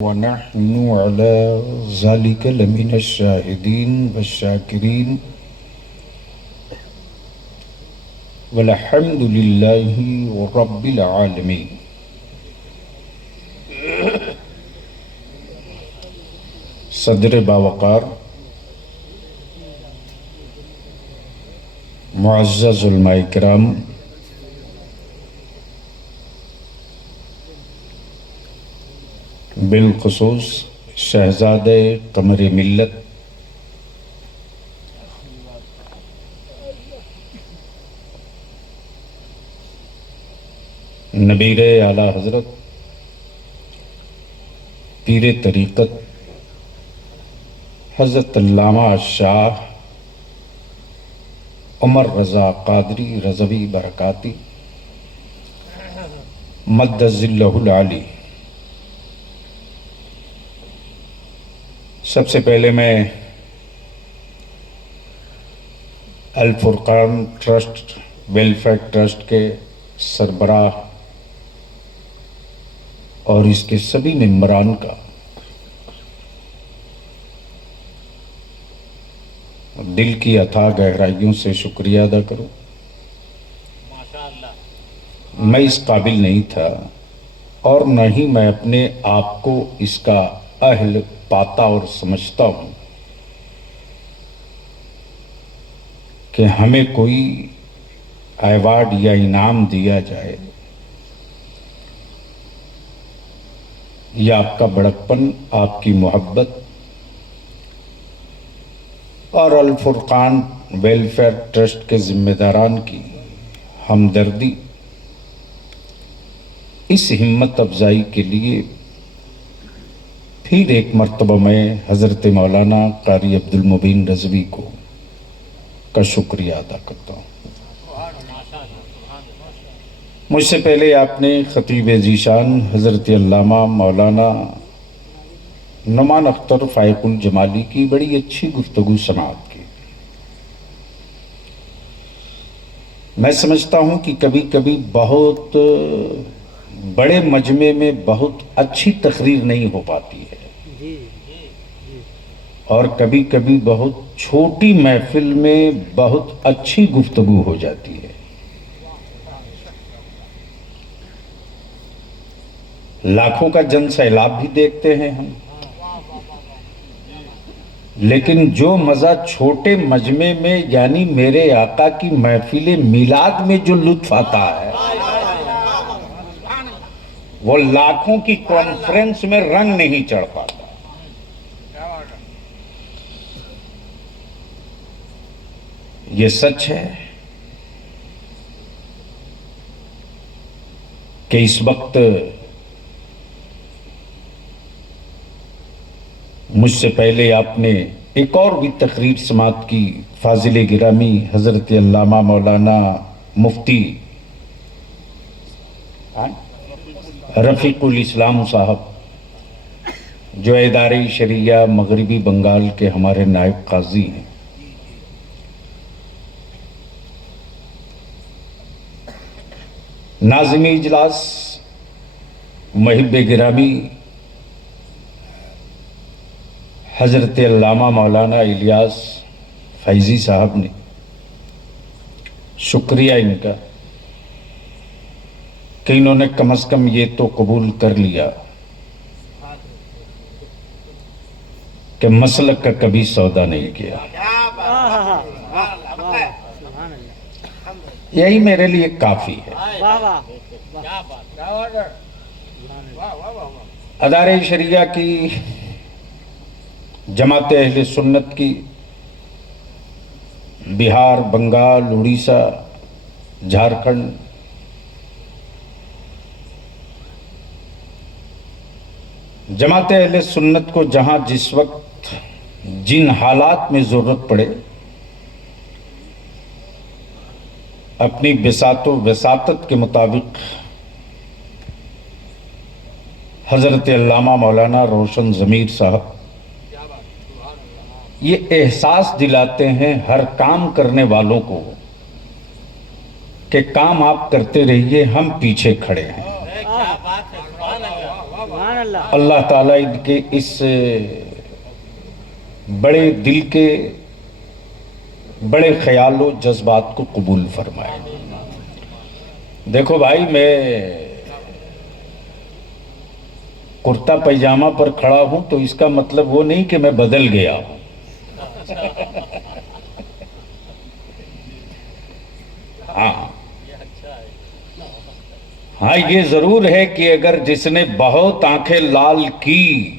ونحن على ذلك لمن الشاهدين والشاكرين والحمد لله رب العالمين. صدر باوقار معزز علماء کرام، بالخصوص شہزادے قمر ملت نبیر اعلیٰ حضرت پیر طریقت حضرت علامہ شاہ عمر رضا قادری رضوی برکاتی مد ظلہ العالی، سب سے پہلے میں الفرقان ٹرسٹ ویلفیئر ٹرسٹ کے سربراہ اور اس کے سبھی ممبران کا دل کی اتھاہ گہرائیوں سے شکریہ ادا کروں۔ میں اس قابل نہیں تھا اور نہ ہی میں اپنے آپ کو اس کا اہل پاتا اور سمجھتا ہوں کہ ہمیں کوئی ایوارڈ یا انعام دیا جائے، یا آپ کا بڑکپن، آپ کی محبت اور الفرقان ویلفیئر ٹرسٹ کے ذمہ داران کی ہمدردی اس ہمت افزائی کے لیے پھر ایک مرتبہ میں حضرت مولانا قاری عبد المبین رضوی کو کا شکریہ ادا کرتا ہوں۔ مجھ سے پہلے آپ نے خطیب ذیشان حضرت علامہ مولانا نعمان اختر فائق الجمالی کی بڑی اچھی گفتگو سماعت کی۔ میں سمجھتا ہوں کہ کبھی کبھی بہت بڑے مجمع میں بہت اچھی تقریر نہیں ہو پاتی ہے، اور کبھی کبھی بہت چھوٹی محفل میں بہت اچھی گفتگو ہو جاتی ہے۔ لاکھوں کا جن سیلاب بھی دیکھتے ہیں ہم، لیکن جو مزہ چھوٹے مجمع میں یعنی میرے آقا کی محفل میلاد میں جو لطف آتا ہے، وہ لاکھوں کی کانفرنس میں رنگ نہیں چڑھ پاتا۔ یہ سچ ہے کہ اس وقت مجھ سے پہلے آپ نے ایک اور بھی تقریر سماعت کی، فاضل گرامی حضرت علامہ مولانا مفتی رفیق الاسلام صاحب، جو ادارہ شریعہ مغربی بنگال کے ہمارے نائب قاضی ہیں۔ ناظمی اجلاس محب گرامی حضرت علامہ مولانا الیاس فیضی صاحب نے، شکریہ ان کا کہ انہوں نے کم از کم یہ تو قبول کر لیا کہ مسلک کا کبھی سودا نہیں کیا۔ یہی میرے لیے کافی ہے۔ ادارہ شریعہ کی، جماعت اہل سنت کی، بہار، بنگال، اڑیسہ، جھارکھنڈ، جماعت اہل سنت کو جہاں جس وقت جن حالات میں ضرورت پڑے، اپنی بساط و وساطت کے مطابق حضرت علامہ مولانا روشن ضمیر صاحب یہ احساس دلاتے ہیں ہر کام کرنے والوں کو کہ کام آپ کرتے رہیے، ہم پیچھے کھڑے ہیں۔ اللہ تعالیٰ ان کے اس بڑے دل کے بڑے خیال و جذبات کو قبول فرمائے۔ دیکھو بھائی، میں کرتا پیجامہ پر کھڑا ہوں تو اس کا مطلب وہ نہیں کہ میں بدل گیا ہوں۔ ہاں یہ ضرور ہے کہ اگر جس نے بہت آنکھیں لال کی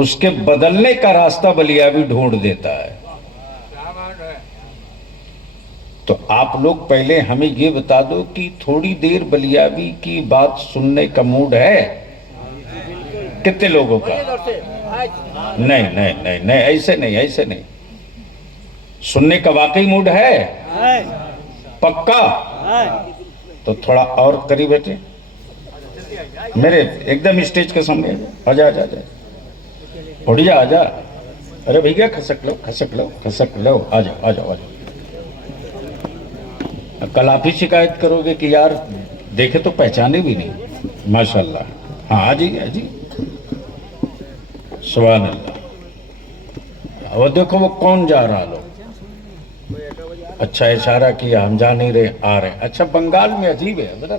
اس کے بدلنے کا راستہ بلیاوی ڈھونڈ دیتا ہے۔ تو آپ لوگ پہلے ہمیں یہ بتا دو کہ تھوڑی دیر بلیاوی کی بات سننے کا موڈ ہے کتنے لوگوں کا؟ نہیں نہیں نہیں نہیں، ایسے نہیں، ایسے نہیں۔ سننے کا واقعی موڈ ہے پکا؟ تو تھوڑا اور قریب بیٹھے میرے ایک دم اسٹیج کے سامنے آجا آجا آجا اڑ جا آجا۔ ارے بھیا کھسک لو کھسک لو کھسک لو، آجا آجا آجا۔ کل آپ ہی شکایت کرو گے کہ یار دیکھے تو پہچانے بھی نہیں۔ ماشاءاللہ، ہاں آجی آجی، سبحان اللہ۔ وہ دیکھو وہ کون جا رہا لو، اچھا اشارہ کیا، ہم جا نہیں رہے، آ رہے۔ اچھا بنگال میں عجیب ہے برا،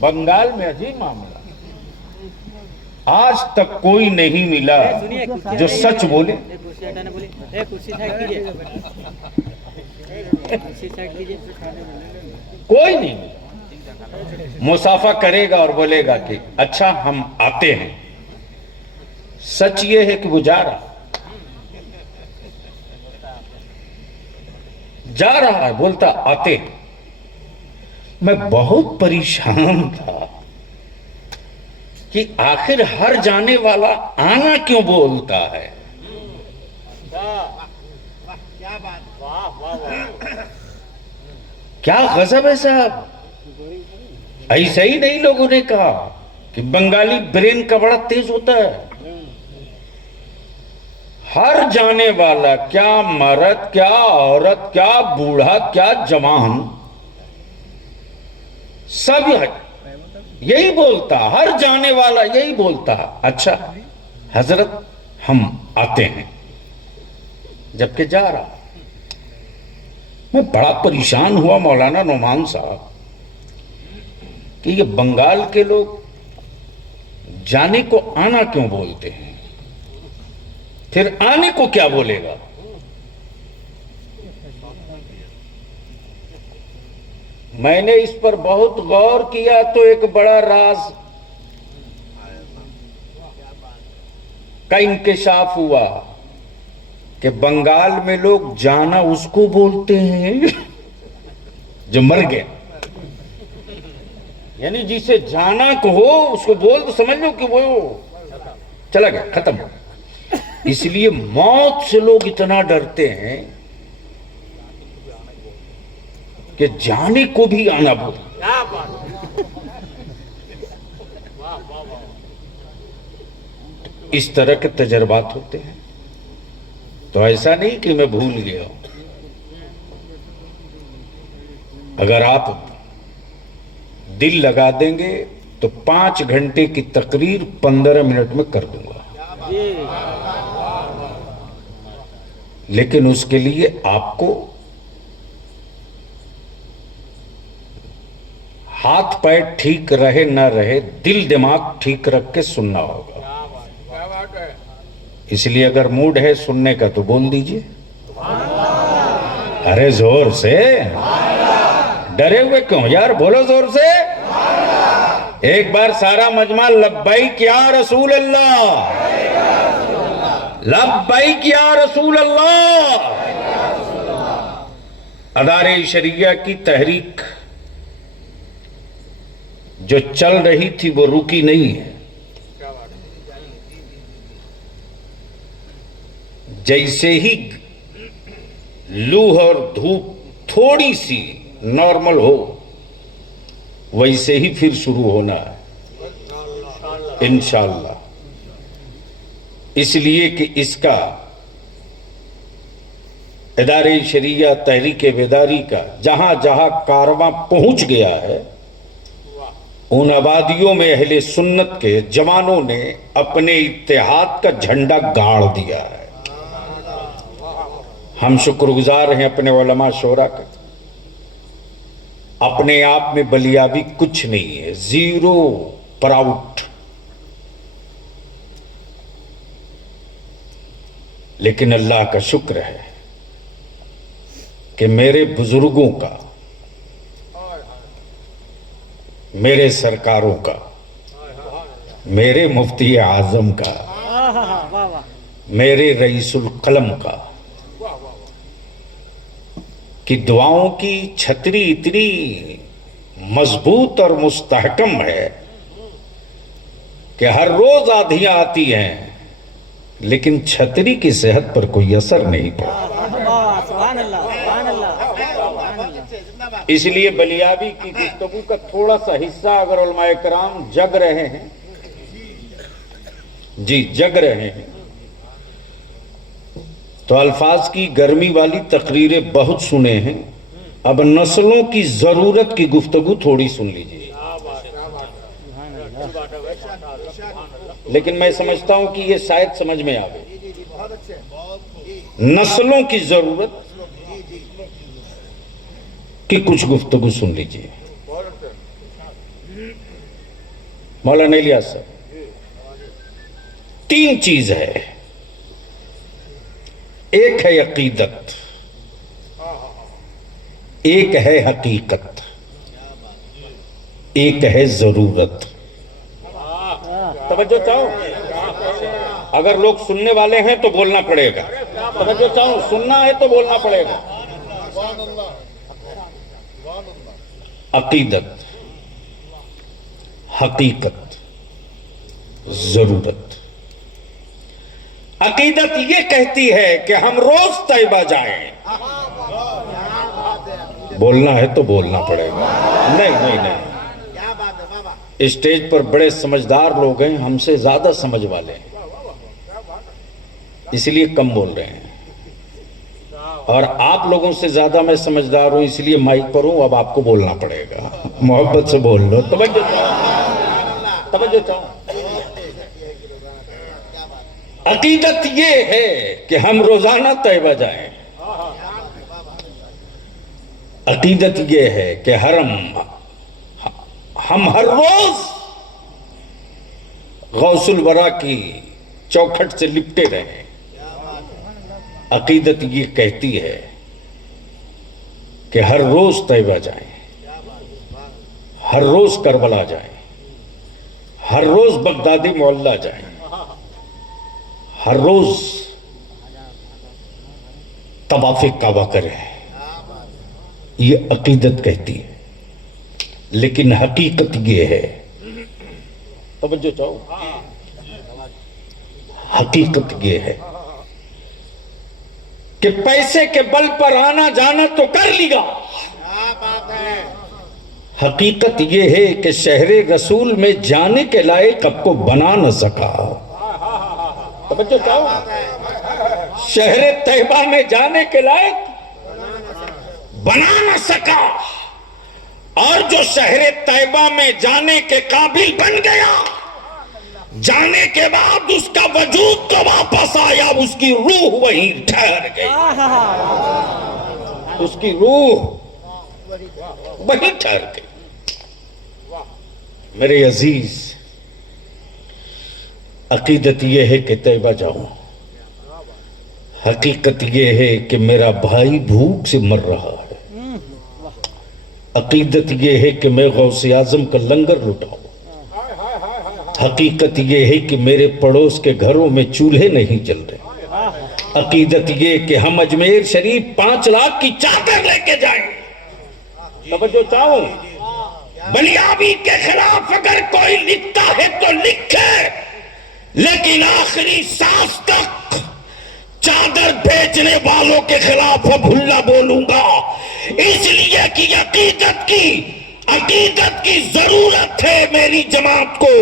بنگال میں عجیب معاملہ، آج تک کوئی نہیں ملا جو سچ بولے۔ کوئی نہیں ملا مصافحہ کرے گا اور بولے گا کہ اچھا ہم آتے ہیں۔ سچ یہ ہے کہ وہ جا رہا ہے، بولتا آتے ہیں۔ میں بہت پریشان تھا کہ آخر ہر جانے والا آنا کیوں بولتا ہے۔ کیا غضب ہے صاحب، ایسا ہی نہیں لوگوں نے کہا کہ بنگالی برین کا بڑا تیز ہوتا ہے۔ ہر جانے والا، کیا مرد کیا عورت کیا بوڑھا کیا جوان، سب یہی بولتا، ہر جانے والا یہی بولتا، اچھا حضرت ہم آتے ہیں، جبکہ جا رہا۔ میں بڑا پریشان ہوا مولانا نعمان صاحب کہ یہ بنگال کے لوگ جانے کو آنا کیوں بولتے ہیں، پھر آنے کو کیا بولے گا۔ میں نے اس پر بہت غور کیا تو ایک بڑا راز کا انکشاف ہوا کہ بنگال میں لوگ جانا اس کو بولتے ہیں جو مر گیا، یعنی جسے جانا کو ہو اس کو بول تو سمجھ لو کہ وہ چلا گیا، ختم۔ اس لیے موت سے لوگ اتنا ڈرتے ہیں کہ جانے کو بھی آنا بولتے۔ اس طرح کے تجربات ہوتے ہیں، تو ایسا نہیں کہ میں بھول گیا ہوں۔ اگر آپ دل لگا دیں گے تو 5 گھنٹے کی تقریر 15 منٹ میں کر دوں گا، لیکن اس کے لیے آپ کو ہاتھ پیر ٹھیک رہے نہ رہے، دل دماغ ٹھیک رکھ کے سننا ہوگا۔ اس لیے اگر موڈ ہے سننے کا تو بول دیجئے، ارے زور سے، ڈرے ہوئے کیوں یار، بولو زور سے۔ ایک بار سارا مجمع لبیک یا رسول اللہ، لبیک یا رسول اللہ۔ ادارے شریعہ کی تحریک جو چل رہی تھی وہ رکی نہیں ہے۔ جیسے ہی لو اور دھوپ تھوڑی سی نارمل ہو ویسے ہی پھر شروع ہونا ہے انشاءاللہ۔ اس لیے کہ اس کا ادارے شریعہ تحریک بیداری کا جہاں جہاں کارواں پہنچ گیا ہے ان آبادیوں میں اہل سنت کے جوانوں نے اپنے اتحاد کا جھنڈا گاڑ دیا ہے. ہم شکر گزار ہیں اپنے علماء شورا کا. اپنے آپ میں بلیابی کچھ نہیں ہے, زیرو پراؤڈ. لیکن اللہ کا شکر ہے کہ میرے بزرگوں کا, میرے سرکاروں کا, میرے مفتی اعظم کا, میرے رئیس القلم کا کہ دعاؤں کی چھتری اتنی مضبوط اور مستحکم ہے کہ ہر روز آندھیاں آتی ہیں لیکن چھتری کی صحت پر کوئی اثر نہیں پڑا. اس لیے بلیابی کی گفتگو کا تھوڑا سا حصہ اگر علماء کرام جگ رہے ہیں, جی جگ رہے ہیں, تو الفاظ کی گرمی والی تقریریں بہت سنے ہیں. اب نسلوں کی ضرورت کی گفتگو تھوڑی سن لیجیے. لیکن میں سمجھتا ہوں کہ یہ شاید سمجھ میں آئے. نسلوں کی ضرورت کی کچھ گفتگو سن لیجیے. مولانا الیاس صاحب, 3 چیز ہے. ایک ہے عقیدت, ایک ہے حقیقت, ایک ہے ضرورت. توجہ چاہو, اگر لوگ سننے والے ہیں تو بولنا پڑے گا. توجہ چاہو, سننا ہے تو بولنا پڑے گا. عقیدت, حقیقت, ضرورت. عقیدت یہ کہتی ہے کہ ہم روز طیبہ جائیں. بولنا ہے تو بولنا پڑے گا. نہیں, اسٹیج پر بڑے سمجھدار لوگ ہیں, ہم سے زیادہ سمجھ والے ہیں, اس لیے کم بول رہے ہیں. اور آپ لوگوں سے زیادہ میں سمجھدار ہوں, اس لیے مائک پر ہوں. اب آپ کو بولنا پڑے گا, محبت سے بول لو. توجہ چاہو. عقیدت یہ ہے کہ ہم روزانہ طیبہ جائیں. عقیدت یہ ہے کہ ہم ہر روز غوث الورا کی چوکھٹ سے لپٹے رہیں. عقیدت یہ کہتی ہے کہ ہر روز طیبہ جائیں, ہر روز کربلا جائیں, ہر روز بغدادی معلیٰ جائیں, ہر روز طواف کعبہ کریں. یہ عقیدت کہتی ہے. لیکن حقیقت یہ ہے, توجہ چاہو, حقیقت یہ ہے کہ پیسے کے بل پر آنا جانا تو کر لیا. حقیقت یہ ہے کہ شہر رسول میں جانے کے لائق اب کو بنا نہ سکا. توجہ چاہو, شہر طیبہ میں جانے کے لائق بنا نہ سکا, اور جو شہر طیبہ میں جانے کے قابل بن گیا, جانے کے بعد اس کا وجود تو واپس آیا, اس کی روح وہیں ٹھہر گئی. اس کی روح وہیں ٹھہر گئی. میرے عزیز, عقیدت یہ ہے کہ طیبہ جاؤں. حقیقت یہ ہے کہ میرا بھائی بھوک سے مر رہا ہے. عقیدت یہ ہے کہ میں غوث اعظم کا لنگر لٹاؤں. حقیقت یہ ہے کہ میرے پڑوس کے گھروں میں چولہے نہیں جل رہے. عقیدت یہ کہ ہم اجمیر شریف 5 لاکھ کی چادر لے کے جائیں. توجہ چاہوں, بلیابی کے خلاف اگر کوئی لکھتا ہے تو لکھے, لیکن آخری سانس تک چادر بیچنے والوں کے خلاف اب ہلا بولوں گا. اس لیے کہ عقیدت کی ضرورت ہے میری جماعت کو,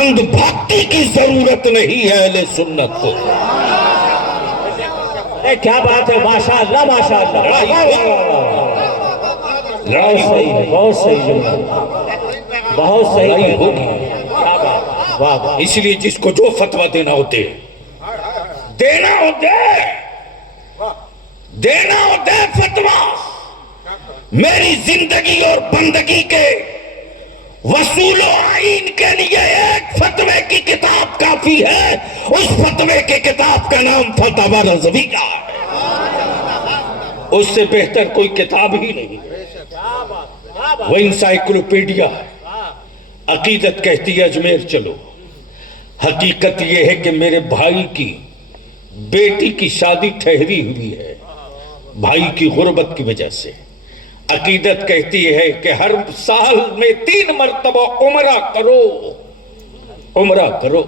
اندھ بھکتی کی ضرورت نہیں ہے اہل سنت کو. کیا بات ہے, ماشاءاللہ ماشاءاللہ, لڑائی صحیح ہے, بہت صحیح ہے. بہت صحیح لڑائی فرمایا۔ ہوگی۔ کیا بات، واہ واہ، اس لیے جس کو جو فتویٰ دینا ہو دے، دینا ہو دے، دینا ہو دے فتویٰ۔ میری زندگی اور بندگی کے وصول و آئین کے لیے ایک فتوے کی کتاب کافی ہے، اس فتوے کی کتاب کا نام فتویٰ رضوی کا ہے، اس سے بہتر کوئی کتاب ہی نہیں، وہ انسائیکلوپیڈیا ہے۔ عقیدت کہتی ہے اجمیر چلو، حقیقت یہ ہے کہ میرے بھائی کی بیٹی کی شادی ٹھہری ہوئی ہے بھائی کی غربت کی وجہ سے۔ عقیدت کہتی ہے کہ ہر سال میں 3 مرتبہ عمرہ کرو، عمرہ کرو،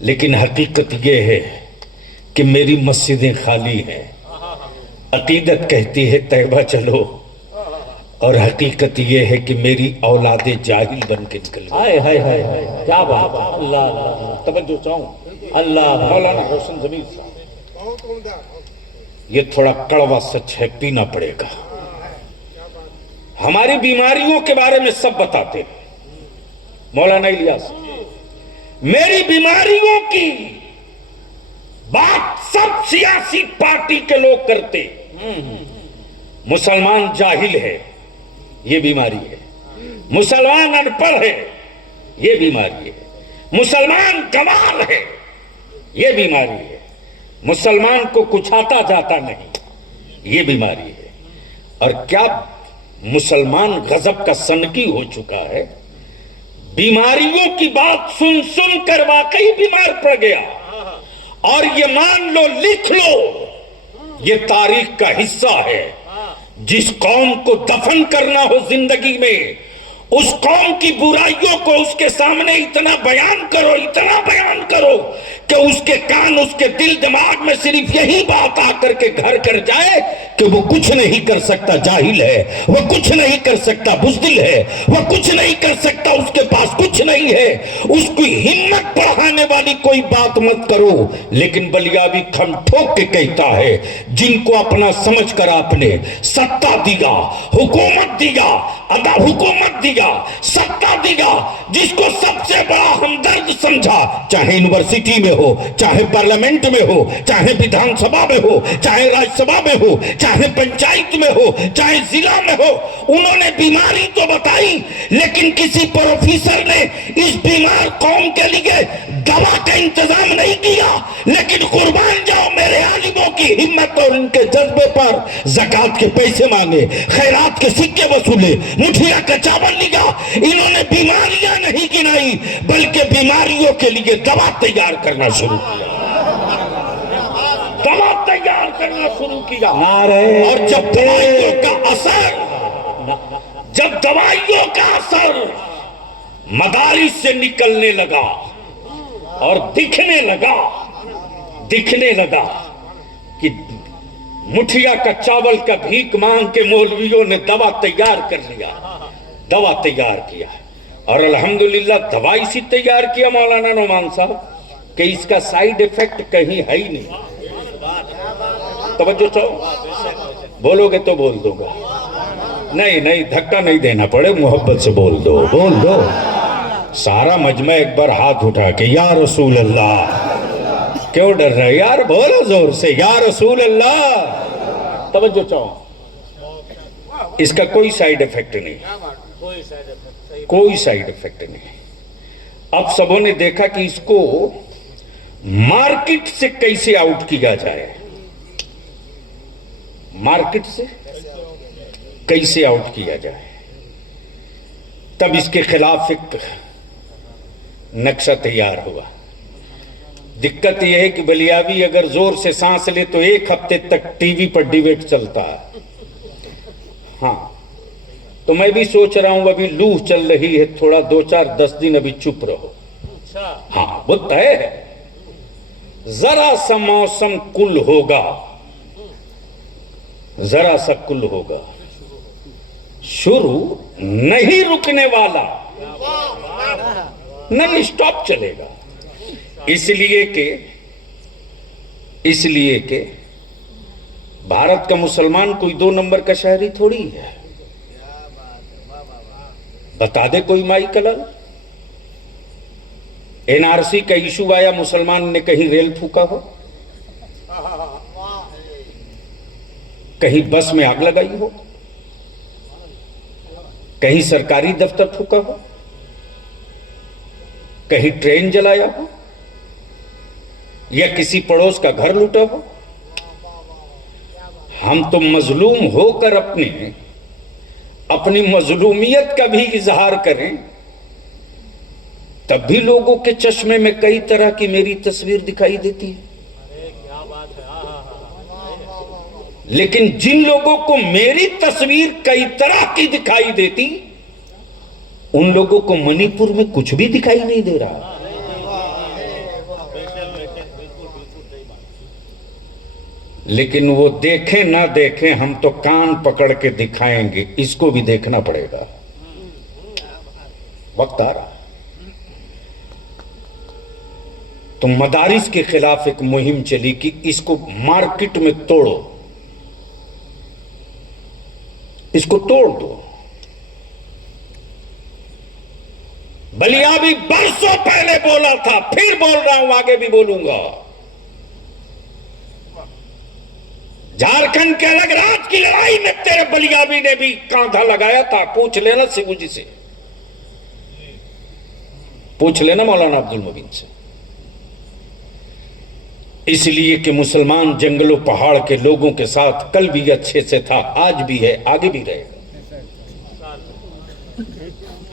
لیکن حقیقت یہ ہے کہ میری مسجدیں خالی ہیں۔ عقیدت کہتی ہے طیبہ چلو، اور حقیقت یہ ہے کہ میری اولاد جاہل بن کے نکل گئی۔ ہائے ہائے ہائے ہائے، کیا بات، اللہ اللہ توجہ چاہوں اللہ، مولانا روشن ضمیر صاحب، یہ تھوڑا کڑوا سچ ہے، پینا پڑے گا۔ ہماری بیماریوں کے بارے میں سب بتاتے ہیں مولانا الیاس، میری بیماریوں کی بات سب سیاسی پارٹی کے لوگ کرتے، مسلمان جاہل ہے یہ بیماری ہے، مسلمان ان پڑھ ہے یہ بیماری ہے، مسلمان گوار ہے یہ بیماری ہے، مسلمان کو کچھ آتا جاتا نہیں یہ بیماری ہے۔ اور کیا مسلمان غضب کا سنکی ہو چکا ہے، بیماریوں کی بات سن سن کر واقعی بیمار پڑ گیا، اور یہ مان لو، لکھ لو، یہ تاریخ کا حصہ ہے۔ جس قوم کو دفن کرنا ہو زندگی میں، اس قوم کی برائیوں کو اس کے سامنے اتنا بیان کرو، اتنا بیان کرو کہ اس کے کان، اس کے دل دماغ میں صرف یہی بات آ کر کے گھر کر جائے کہ وہ کچھ نہیں کر سکتا، جاہل ہے، وہ کچھ نہیں کر سکتا، بزدل ہے، وہ کچھ نہیں کر سکتا، اس کے پاس کچھ نہیں ہے، اس کی ہمت بڑھانے والی کوئی بات مت کرو۔ لیکن بلیاوی کھم ٹھوک کے کہتا ہے، جن کو اپنا سمجھ کر آپ نے ستہ دیا، حکومت دیا، حکومت دیا، ستہ دیا، جس کو سب سے بڑا ہمدرد سمجھا، چاہے یونیورسٹی میں ہو، چاہے پارلیمنٹ میں ہو، چاہے ویدھان سبھا میں ہو، چاہے راج سبھا میں ہو، چاہے پنچایت میں ہو، چاہے ضلع میں ہو، انہوں نے بیماری تو بتائی، لیکن کسی پروفیسر نے اس بیمار قوم کے لیے دوا کا انتظام نہیں کیا۔ لیکن قربان جاؤ میرے عالموں کی ہمت اور ان کے جذبے پر، زکوٰۃ کے پیسے مانگے، خیرات کے سکے وصولے، مٹھیا کا چاول لیا، انہوں نے بیماریاں نہیں گنائی بلکہ بیماریوں کے لیے دوا تیار کرنا شروع کیا، دوا تیار کرنا شروع کیا۔ اور جب دوائیوں کا اثر مدارس سے نکلنے لگا اور دکھنے لگا کہ مٹھیا کا چاول کا بھیک مانگ کے مولویوں نے دوا تیار کر لیا، دوا تیار کیا، اور الحمدللہ دوا اسی تیار کیا مولانا نعمان صاحب کہ اس کا سائیڈ ایفیکٹ کہیں ہے ہی نہیں۔ توجہ چاہو، بولو گے تو بول دوں گا، نہیں دھکا نہیں دینا پڑے، محبت سے بول دو، بول دو۔ سارا مجمع ایک بار ہاتھ اٹھا کے یا رسول اللہ، کیوں ڈر رہے یار، بولو زور سے یا رسول اللہ۔ توجہ چاہو، اس کا کوئی سائیڈ ایفیکٹ نہیں، کوئی سائیڈ ایفیکٹ نہیں۔ اب سبوں نے دیکھا کہ اس کو مارکیٹ سے کیسے آؤٹ کیا جائے، مارکیٹ سے کیسے آؤٹ کیا جائے، تب اس کے خلاف ایک نقشہ تیار ہوا۔ دقت یہ ہے کہ بلیاوی اگر زور سے سانس لے تو 1 ہفتے تک ٹی وی پر ڈیبیٹ چلتا ہے۔ ہاں تو میں بھی سوچ رہا ہوں ابھی لو چل رہی ہے، تھوڑا 2-4-10 دن ابھی چپ رہو۔ ہاں وہ طے ہے، ذرا سا موسم کل ہوگا، ذرا سا کل ہوگا، شروع نہیں رکنے والا، نہیں سٹاپ چلے گا، اس لیے کہ بھارت کا مسلمان کوئی 2 نمبر کا شہری تھوڑی ہے، بتا دے کوئی مائی کلر. NRC کا ایشو آیا, مسلمان نے کہیں ریل پھونکا ہو, کہیں بس میں آگ لگائی ہو, کہیں سرکاری دفتر پھونکا ہو, کہیں ٹرین جلایا ہو, یا کسی پڑوس کا گھر لوٹا ہو. ہم تو مظلوم ہو کر اپنی مظلومیت کا بھی اظہار کریں, تب بھی لوگوں کے چشمے میں کئی طرح کی میری تصویر دکھائی دیتی ہے. لیکن جن لوگوں کو میری تصویر کئی طرح کی دکھائی دیتی, ان لوگوں کو منی پور میں کچھ بھی دکھائی نہیں دے رہا. لیکن وہ دیکھیں نہ دیکھیں, ہم تو کان پکڑ کے دکھائیں گے, اس کو بھی دیکھنا پڑے گا. وقت آ رہا. تو مدارس کے خلاف ایک مہم چلی کہ اس کو مارکیٹ میں توڑو, اس کو توڑ دو. بلیابی برسوں پہلے بولا تھا, پھر بول رہا ہوں, آگے بھی بولوں گا. جھارکھنڈ کے الگ راج کی لڑائی میں تیرے بلیابی نے بھی کاندھا لگایا تھا. پوچھ لینا سبو جی سے, پوچھ لینا مولانا عبد المبین سے. اس لیے کہ مسلمان جنگل و پہاڑ کے لوگوں کے ساتھ کل بھی اچھے سے تھا, آج بھی ہے, آگے بھی رہے گا.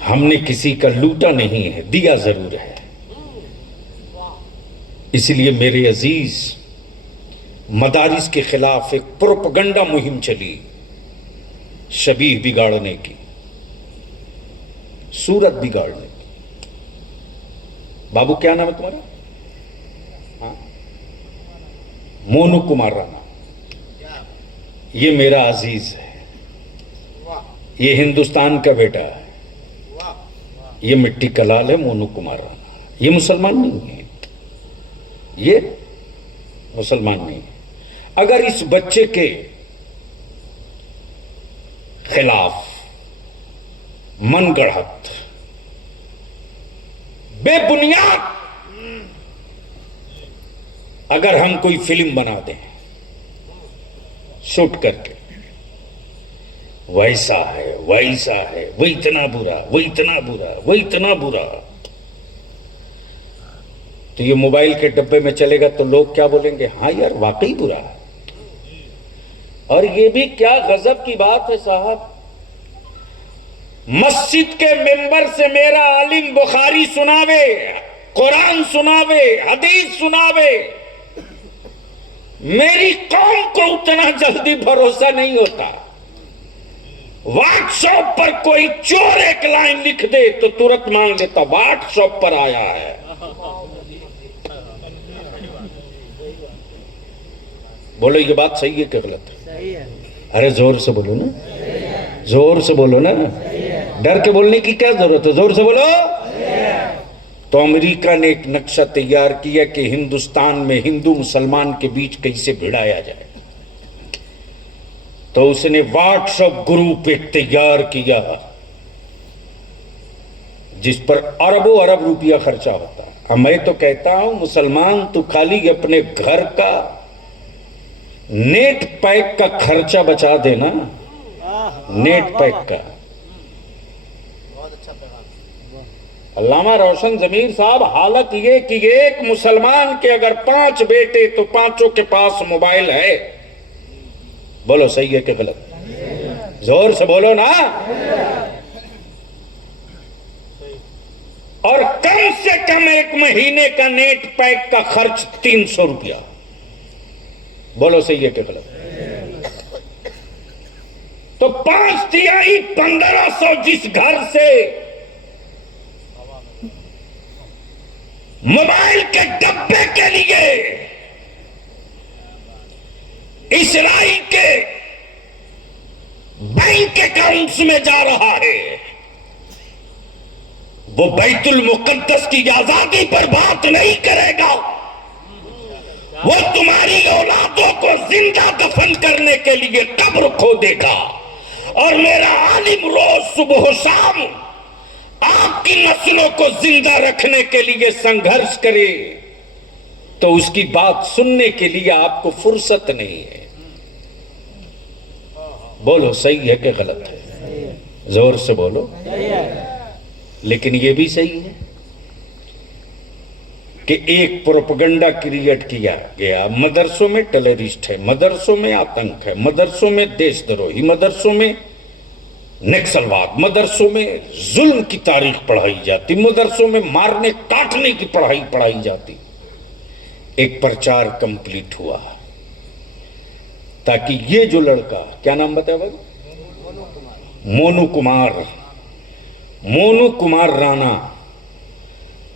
ہم نے کسی کا لوٹا نہیں ہے, دیا ضرور ہے. اس لیے میرے عزیز, مدارس کے خلاف ایک پروپگنڈا مہم چلی, شبیہ بگاڑنے کی, صورت بگاڑنے کی. بابو کیا نام ہے تمہارا؟ مونو کمار رانا. یہ میرا عزیز ہے, یہ ہندوستان کا بیٹا ہے, یہ مٹی کا لال ہے مونو کمار رانا. یہ مسلمان نہیں ہے, یہ مسلمان نہیں ہے. اگر اس بچے کے خلاف من گڑھت بے بنیاد اگر ہم کوئی فلم بنا دیں شوٹ کر کے, ویسا ہے ویسا ہے, وہ اتنا برا, وہ اتنا برا, وہ اتنا برا, تو یہ موبائل کے ڈبے میں چلے گا تو لوگ کیا بولیں گے؟ ہاں یار واقعی برا ہے. اور یہ بھی کیا غضب کی بات ہے صاحب, مسجد کے ممبر سے میرا عالم بخاری سناوے, قرآن سناوے, حدیث سناوے, میری قوم کو اتنا جلدی بھروسہ نہیں ہوتا. واٹس ایپ پر کوئی چور ایک لائن لکھ دے تو ترنت مان لیتا واٹس ایپ پر آیا ہے. بولو یہ بات صحیح ہے کہ غلط ہے؟ ارے زور سے بولو نا, زور سے بولو نا, ڈر کے بولنے کی کیا ضرورت ہے, زور سے بولو. تو امریکہ نے ایک نقشہ تیار کیا کہ ہندوستان میں ہندو مسلمان کے بیچ کیسے بھڑایا جائے. تو اس نے واٹس ایپ گروپ ایک تیار کیا جس پر اربوں ارب روپیہ خرچہ ہوتا. اب میں تو کہتا ہوں مسلمان تو خالی اپنے گھر کا نیٹ پیک کا خرچہ بچا دینا, نیٹ پیک کا. علامہ روشن ضمیر صاحب, حالت یہ کہ ایک مسلمان کے اگر 5 بیٹے تو 5 کے پاس موبائل ہے. بولو صحیح ہے کہ غلط؟ زور سے بولو نا. اور کم سے کم ایک مہینے کا نیٹ پیک کا خرچ 300 روپیہ. بولو صحیح ہے کہ غلط؟ تو 5 تہائی 1500 جس گھر سے موبائل کے ڈبے کے لیے اسرائیل کے بینک اکاؤنٹس میں جا رہا ہے, وہ بیت المقدس کی آزادی پر بات نہیں کرے گا. وہ تمہاری اولادوں کو زندہ دفن کرنے کے لیے قبر کھودے گا. اور میرا عالم روز صبح و شام آپ کی نسلوں کو زندہ رکھنے کے لیے سنگھرش کرے تو اس کی بات سننے کے لیے آپ کو فرصت نہیں ہے. بولو صحیح ہے کہ غلط ہے؟ زور سے بولو. لیکن یہ بھی صحیح ہے کہ ایک پروپیگنڈا کریٹ کیا گیا. مدرسوں میں ٹیررسٹ ہے، مدرسوں میں آتنک ہے، مدرسوں میں دیش دروہی، مدرسوں میں نکسلواد، مدرسوں میں ظلم کی تاریخ پڑھائی جاتی، مدرسوں میں مارنے کاٹنے کی پڑھائی جاتی. ایک پرچار کمپلیٹ ہوا تاکہ یہ جو لڑکا، کیا نام بتایا بھائی؟ مونو کمار رانا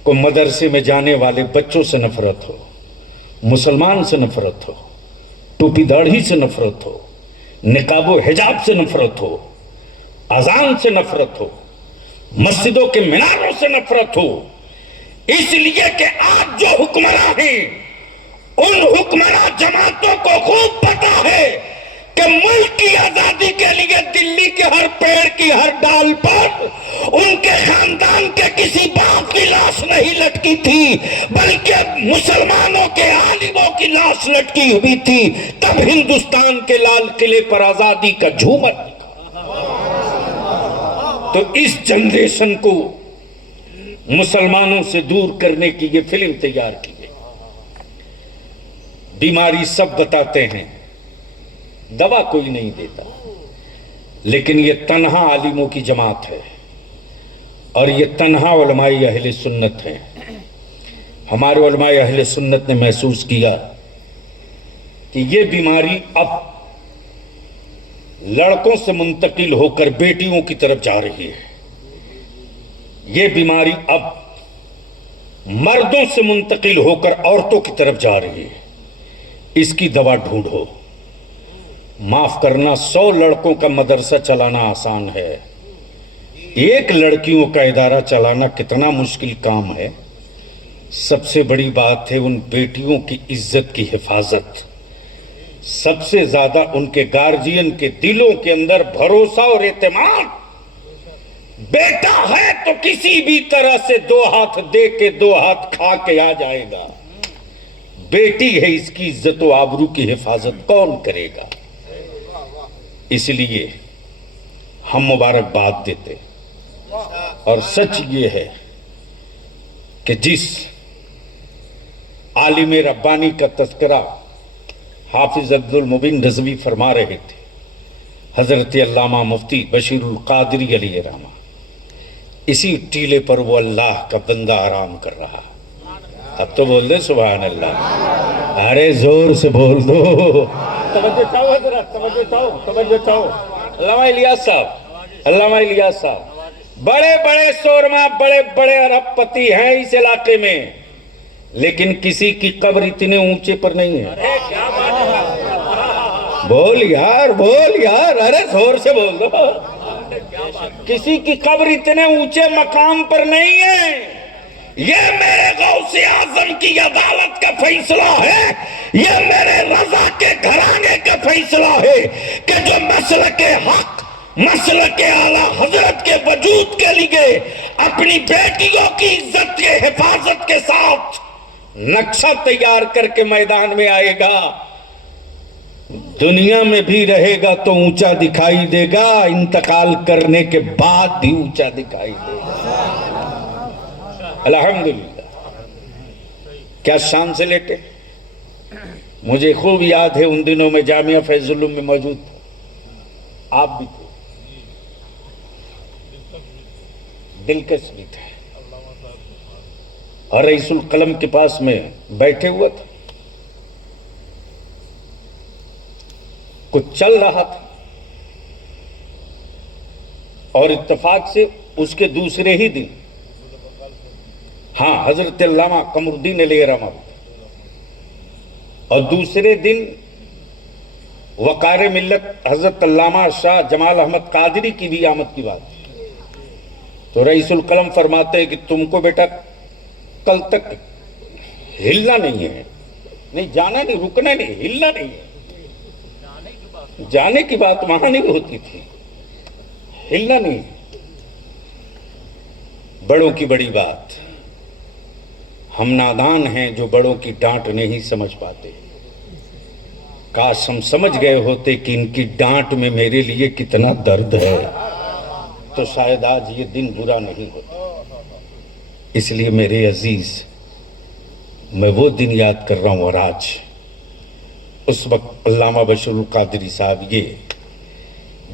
کو مدرسے میں جانے والے بچوں سے نفرت ہو، مسلمان سے نفرت ہو، ٹوپی داڑھی سے نفرت ہو، نقاب و حجاب سے نفرت ہو، اذان سے نفرت ہو، مسجدوں کے میناروں سے نفرت ہو. اس لیے کہ آج جو حکمراں ہیں ان حکمراں جماعتوں کو خوب پتا ہے کہ ملک کی آزادی کے لیے دلی کے ہر پیڑ کی ہر ڈال پر ان کے خاندان کے کسی باپ کی لاش نہیں لٹکی تھی، بلکہ مسلمانوں کے عالموں کی لاش لٹکی ہوئی تھی. تب ہندوستان کے لال قلعے پر آزادی کا جھومر نکلا. تو اس جنریشن کو مسلمانوں سے دور کرنے کی یہ فلم تیار کی گئی. بیماری سب بتاتے ہیں، دوا کوئی نہیں دیتا، لیکن یہ تنہا عالموں کی جماعت ہے اور یہ تنہا علماء اہل سنت ہیں. ہمارے علماء اہل سنت نے محسوس کیا کہ یہ بیماری اب لڑکوں سے منتقل ہو کر بیٹیوں کی طرف جا رہی ہے. یہ بیماری اب مردوں سے منتقل ہو کر عورتوں کی طرف جا رہی ہے. اس کی دوا ڈھونڈو. معاف کرنا، 100 لڑکوں کا مدرسہ چلانا آسان ہے، ایک لڑکیوں کا ادارہ چلانا کتنا مشکل کام ہے. سب سے بڑی بات ہے ان بیٹیوں کی عزت کی حفاظت. سب سے زیادہ ان کے گارجین کے دلوں کے اندر بھروسہ اور اعتماد. بیٹا ہے تو کسی بھی طرح سے 2 ہاتھ دے کے 2 ہاتھ کھا کے آ جائے گا. بیٹی ہے، اس کی عزت و آبرو کی حفاظت کون کرے گا؟ اس لیے ہم مبارکباد دیتے. اور سچ یہ ہے کہ جس عالم ربانی کا تذکرہ حافظ عبد المبین رضوی فرما رہے تھے، حضرت علامہ مفتی بشیر القادری علیہ رحمہ، اسی ٹیلے پر وہ اللہ کا بندہ آرام کر رہا. اب تو بول دے سبحان اللہ. ارے زور سے بول دو. توجہ چاہو حضرت، توجہ چاہو. علامہ الیاس صاحب بڑے بڑے سورما، بڑے بڑے ارب پتی ہیں اس علاقے میں، لیکن کسی کی قبر اتنے اونچے پر نہیں ہے. بول یار، ارے زور سے بول دو. کسی کی قبر اتنے اونچے مقام پر نہیں ہے. یہ میرے غوث اعظم کی عدالت کا فیصلہ ہے، یہ میرے رضا کے گھرانے کا فیصلہ ہے کہ جو مسلک حق، مسلک اعلیٰ حضرت کے وجود کے لیے اپنی بیٹیوں کی عزت کے حفاظت کے ساتھ نقشہ تیار کر کے میدان میں آئے گا، دنیا میں بھی رہے گا تو اونچا دکھائی دے گا، انتقال کرنے کے بعد بھی اونچا دکھائی دے گا. الحمدللہ. کیا شان سے لیٹے. مجھے خوب یاد ہے ان دنوں میں جامعہ فیض العلوم میں موجود تھا، آپ بھی تھے، دلکش بھی تھے، اور رئیس القلم کے پاس میں بیٹھے ہوا تھا. کچھ چل رہا تھا اور اتفاق سے اس کے دوسرے ہی دن حضرت علامہ قمر الدین علیہ رحمہ، اور دوسرے دن وقار ملت حضرت علامہ شاہ جمال احمد قادری کی بھی آمد کی بات. تو رئیس القلم فرماتے ہیں کہ تم کو بیٹا کل تک ہلنا نہیں ہے، نہیں جانا نہیں، رکنا نہیں، ہلنا نہیں ہے. جانے کی بات وہاں نہیں ہوتی تھی، ہلنا نہیں. بڑوں کی بڑی بات، ہم نادان ہیں جو بڑوں کی ڈانٹ نہیں سمجھ پاتے. کاش ہم سمجھ گئے ہوتے کہ ان کی ڈانٹ میں میرے لیے کتنا درد ہے تو شاید آج یہ دن برا نہیں ہوتا. اس لیے میرے عزیز، میں وہ دن یاد کر رہا ہوں. اور آج اس وقت علامہ بشیر القادری صاحب یہ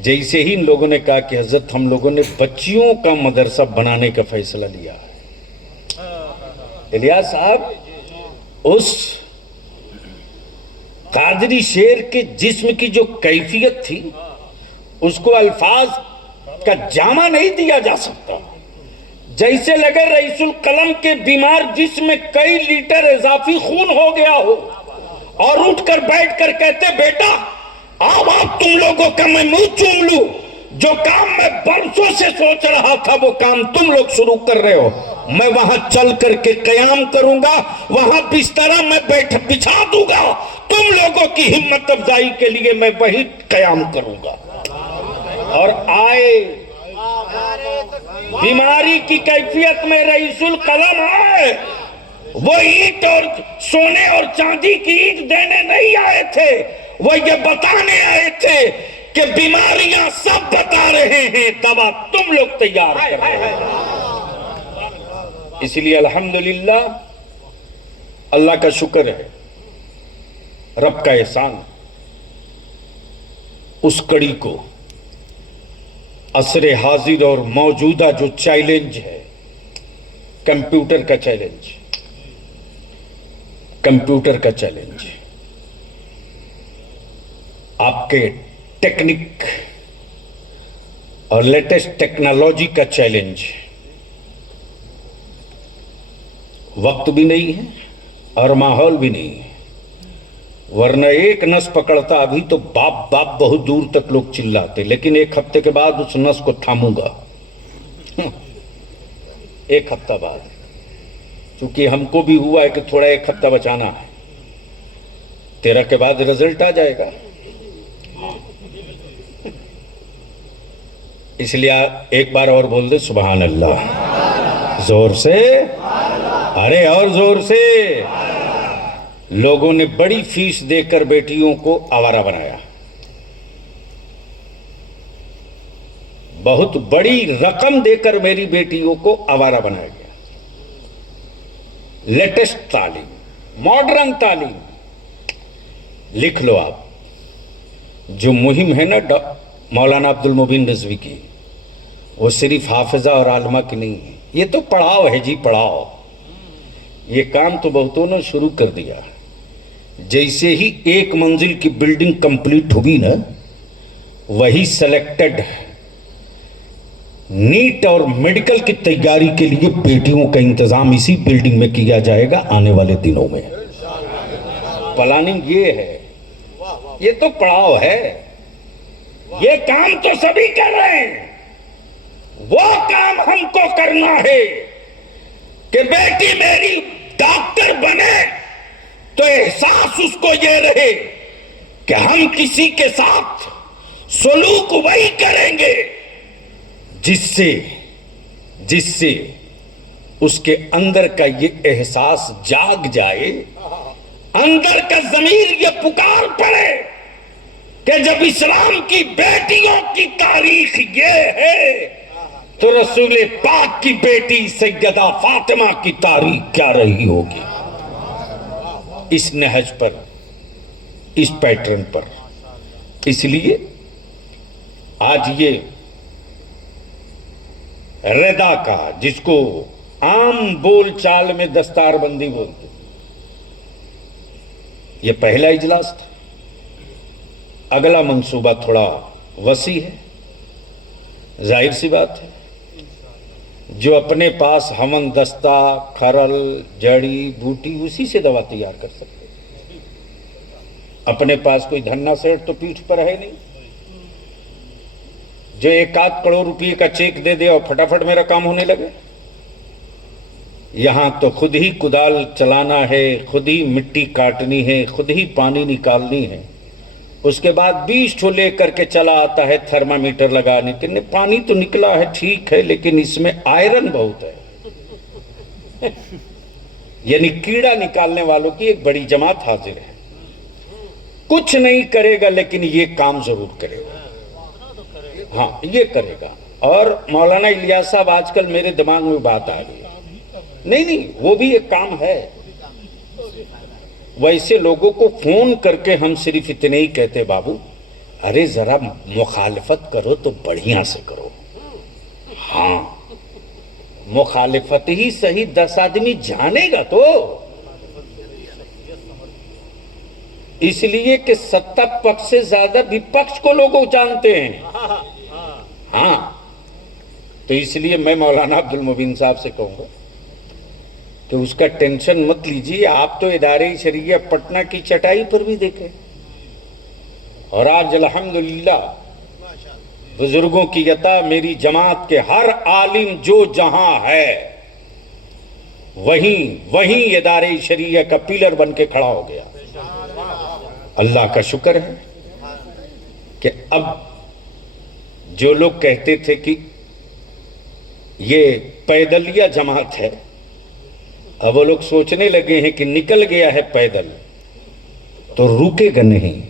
جیسے ہی ان لوگوں نے کہا کہ حضرت ہم لوگوں نے بچیوں کا مدرسہ بنانے کا فیصلہ لیا ہے. الیاس صاحب اس قادری شیر کے جسم کی جو کیفیت تھی اس کو الفاظ کا جامع نہیں دیا جا سکتا. جیسے لگے رئیس القلم کے بیمار جسم میں کئی لیٹر اضافی خون ہو گیا ہو اور اٹھ کر بیٹھ کر کہتے بیٹا اب تم لوگوں کا میں منہ چوم لوں. جو کام میں برسوں سے سوچ رہا تھا وہ کام تم لوگ شروع کر رہے ہو. میں وہاں چل کر کے قیام کروں گا، وہاں بسترا میں بچھا دوں گا. تم لوگوں کی ہمت افزائی کے لیے میں وہی قیام کروں گا. اور آئے بیماری کی کیفیت میں رئیس القلم آئے. وہ اینٹ اور سونے اور چاندی کی اینٹ دینے نہیں آئے تھے، وہ یہ بتانے آئے تھے کہ بیماریاں سب بتا رہے ہیں، دوا تم لوگ تیار کر رہے ہیں. اس لیے الحمدللہ اللہ کا شکر ہے، رب کا احسان. اس کڑی کو عصر حاضر اور موجودہ جو چیلنج ہے، کمپیوٹر کا چیلنج، کمپیوٹر کا چیلنج، آپ کے ٹیکنک اور لیٹسٹ ٹیکنالوجی کا چیلنج. وقت بھی نہیں ہے اور ماحول بھی نہیں ہے، ورنہ ایک نس پکڑتا ابھی تو باپ باپ بہت دور تک لوگ چلاتے، لیکن ایک ہفتے کے بعد اس نس کو تھاموں گا. ایک ہفتہ بعد، چونکہ ہم کو بھی ہوا ہے کہ تھوڑا ایک ہفتہ بچانا ہے. 13 کے بعد رزلٹ آ جائے گا. اس لیے ایک بار اور بول دے سبحان اللہ زور سے، ارے اور زور سے. لوگوں نے بڑی فیس دے کر بیٹیوں کو آوارہ بنایا، بہت بڑی رقم دے کر میری بیٹیوں کو آوارہ بنایا گیا. لیٹسٹ تعلیم، ماڈرن تعلیم. لکھ لو آپ، جو مہم ہے نا مولانا عبد المبین رضوی کی، وہ صرف حافظہ اور عالمہ کی نہیں ہے. یہ تو پڑھاؤ ہے جی، پڑھاؤ. یہ کام تو بہتوں نے شروع کر دیا. جیسے ہی 1 منزل کی بلڈنگ کمپلیٹ ہوگی نا، وہی سلیکٹڈ نیٹ اور میڈیکل کی تیاری کے لیے بیٹیوں کا انتظام اسی بلڈنگ میں کیا جائے گا آنے والے دنوں میں. پلاننگ یہ ہے، یہ تو پڑھاؤ ہے. یہ کام تو سبھی کر رہے ہیں. وہ کام ہم کو کرنا ہے کہ بیٹی میری ڈاکٹر بنے تو احساس اس کو یہ رہے کہ ہم کسی کے ساتھ سلوک وہی کریں گے جس سے اس کے اندر کا یہ احساس جاگ جائے، اندر کا ضمیر یہ پکار پڑے کہ جب اسلام کی بیٹیوں کی تاریخ یہ ہے تو رسول پاک کی بیٹی سیدہ فاطمہ کی تاریخ کیا رہی ہوگی. اس نہج پر، اس پیٹرن پر. اس لیے آج یہ ردا کا، جس کو عام بول چال میں دستار بندی بولتے، یہ پہلا اجلاس تھا. اگلا منصوبہ تھوڑا وسیع ہے. ظاہر سی بات ہے، جو اپنے پاس ہون دستہ، کھرل، جڑی بوٹی، اسی سے دوا تیار کر سکتے. اپنے پاس کوئی دھنا سیٹ تو پیٹھ پر ہے نہیں جو 1-8 کروڑ روپے کا چیک دے دے اور پھٹافٹ میرا کام ہونے لگے. یہاں تو خود ہی کدال چلانا ہے، خود ہی مٹی کاٹنی ہے، خود ہی پانی نکالنی ہے. اس کے بعد 20 ٹھو لے کر کے چلا آتا ہے تھرمامیٹر لگانے کے. پانی تو نکلا ہے ٹھیک ہے، لیکن اس میں آئرن بہت ہے. یعنی کیڑا نکالنے والوں کی ایک بڑی جماعت حاضر ہے. کچھ نہیں کرے گا لیکن یہ کام ضرور کرے گا. ہاں یہ کرے گا. اور مولانا الیاس صاحب آج کل میرے دماغ میں بات آ گئی, نہیں وہ بھی ایک کام ہے. ویسے لوگوں کو فون کر کے ہم صرف اتنے ہی کہتے بابو ارے ذرا مخالفت کرو تو بڑھیا سے کرو. ہاں مخالفت ہی صحیح 10 آدمی جانے گا تو, اس لیے کہ ستہ پکش سے زیادہ وپکش کو لوگ جانتے ہیں. ہاں تو اس لیے میں مولانا عبد المبین صاحب سے کہوں گا کہ اس کا ٹینشن مت لیجیے. آپ تو ادارے شریعہ پٹنہ کی چٹائی پر بھی دیکھیں, اور آج الحمدللہ بزرگوں کی عطا میری جماعت کے ہر عالم جو جہاں ہے وہیں ادارے شریعہ کا پیلر بن کے کھڑا ہو گیا. اللہ کا شکر ہے کہ اب جو لوگ کہتے تھے کہ یہ پیدلیہ جماعت ہے, اب وہ لوگ سوچنے لگے ہیں کہ نکل گیا ہے پیدل تو روکے گا نہیں,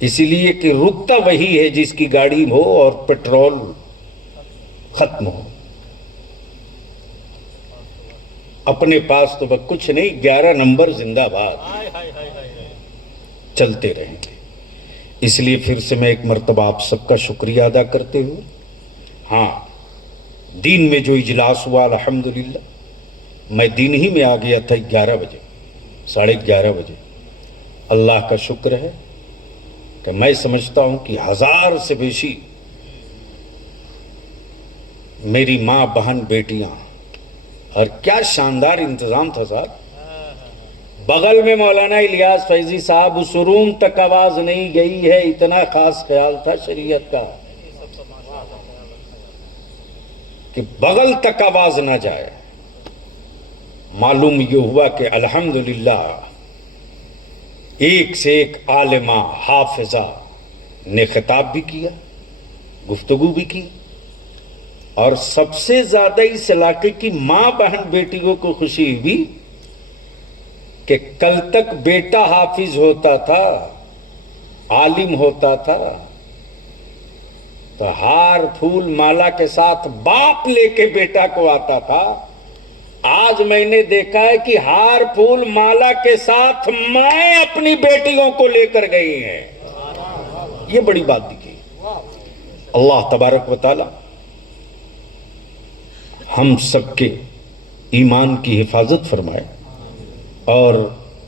اسی لیے کہ رکتا وہی ہے جس کی گاڑی ہو اور پیٹرول ختم ہو. اپنے پاس تو کچھ نہیں, 11 نمبر زندہ باد چلتے رہیں گے. اس لیے پھر سے میں ایک مرتبہ آپ سب کا شکریہ ادا کرتے ہوئے, ہاں دین میں جو اجلاس ہوا الحمدللہ, میں دن ہی میں آ گیا تھا 11 بجے 11:30 بجے. اللہ کا شکر ہے کہ میں سمجھتا ہوں کہ 1000 سے بیشی میری ماں بہن بیٹیاں, اور کیا شاندار انتظام تھا صاحب. بغل میں مولانا الیاس فیضی صاحب, اس روم تک آواز نہیں گئی ہے, اتنا خاص خیال تھا شریعت کا کہ بغل تک آواز نہ جائے. معلوم یہ ہوا کہ الحمدللہ ایک سے ایک عالمہ حافظہ نے خطاب بھی کیا, گفتگو بھی کی, اور سب سے زیادہ اس علاقے کی ماں بہن بیٹیوں کو خوشی ہوئی کہ کل تک بیٹا حافظ ہوتا تھا, عالم ہوتا تھا, تو ہار پھول مالا کے ساتھ باپ لے کے بیٹا کو آتا تھا. آج میں نے دیکھا ہے کہ ہار پھول مالا کے ساتھ مائیں اپنی بیٹیوں کو لے کر گئی ہیں. یہ بڑی بات دکھی. اللہ تبارک و تعالی ہم سب کے ایمان کی حفاظت فرمائے, اور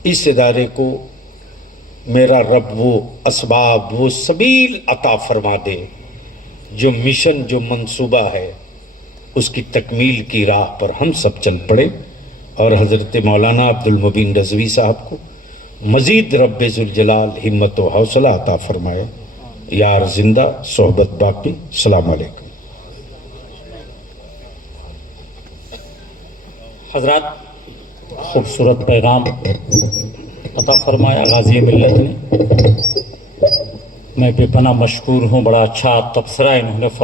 اس ادارے کو میرا رب وہ اسباب وہ سبیل عطا فرما دے جو مشن جو منصوبہ ہے اس کی تکمیل کی راہ پر ہم سب چل پڑے, اور حضرت مولانا عبد المبین رضوی صاحب کو مزید رب ذوالجلال ہمت و حوصلہ عطا فرمائے. یار زندہ صحبت باقی. السلام علیکم. حضرات خوبصورت پیغام عطا فرمایا غازی ملت نے, میں بے پناہ مشکور ہوں. بڑا اچھا تبصرہ انہوں نے